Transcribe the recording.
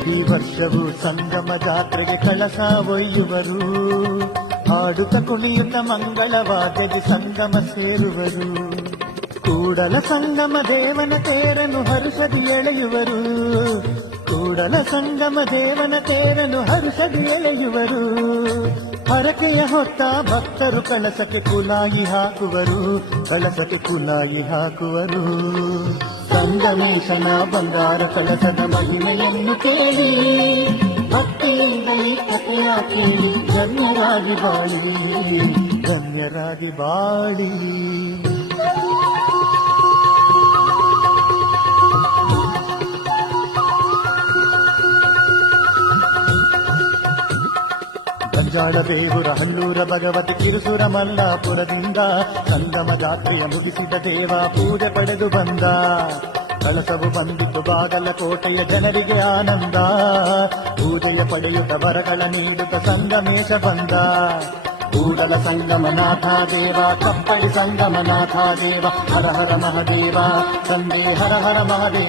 ಪ್ರತಿ ವರ್ಷವೂ ಸಂಗಮ ಜಾತ್ರೆಗೆ ಕಳಸ ಒಯ್ಯುವರು. ಹಾಡುತ್ತ ಕುಣಿಯುತ್ತ ಮಂಗಳವಾದ್ಯದಿ ಸಂಗಮ ಸೇರುವರು. ಕೂಡಲ ಸಂಗಮ ದೇವನ ತೇರನು ಹರುಷದಿ ಎಳೆಯುವರು. ಕೂಡಲ ಸಂಗಮ ದೇವನ ತೇರನು ಹರುಷದಿ ಎಳೆಯುವರು. ಹರಕೆಯ ಹೊತ್ತ ಭಕ್ತರು ಕಳಸಕ್ಕೆ ಕುಲಾಯಿ ಹಾಕುವರು. ಕಳಸಕ್ಕೆ ಕುಲಾಯಿ ಹಾಕುವರು. ಸಂಗಮೇಶನ ಬಂಗಾರ ಕಳಸದ ಮಹಿಮೆಯನ್ನು ಕೇಳಿ ಭಕ್ತಿಯಿಂದಲೇ ಕಥೆಯ ಕೇಳಿ ಧನ್ಯರಾಗಿ ಬಾಳಿ, ಧನ್ಯರಾಗಿ ಬಾಳಿ. ಗಂಜಾಳ ಬೇಗುರ ಹಲ್ಲೂರ ಭಗವತಿ ಕಿರುಸುರ ಮಲ್ಲಾಪುರದಿಂದ ಸಂಗಮ ಜಾತ್ರೆಯ ಮುಗಿಸಿದ ದೇವ ಪೂಜೆ ಪಡೆದು ಬಂದ. ಕಳಸವು ಬಂದಿದ್ದು ಬಾಗಲಕೋಟೆಯ ಜನರಿಗೆ ಆನಂದ. ಪೂಜೆಯ ಪಡೆಯುತ್ತ ವರಗಳ ನೀಡುತ್ತ ಸಂಗಮೇಶ ಬಂದ. ಕೂಡಲ ಸಂಗಮನಾಥ ದೇವ, ಕಪ್ಪಡಿ ಸಂಗಮನಾಥ ದೇವ, ಹರ ಹರ ಮಹದೇವ, ತಂದೆ ಹರ ಹರ ಮಹದೇವ.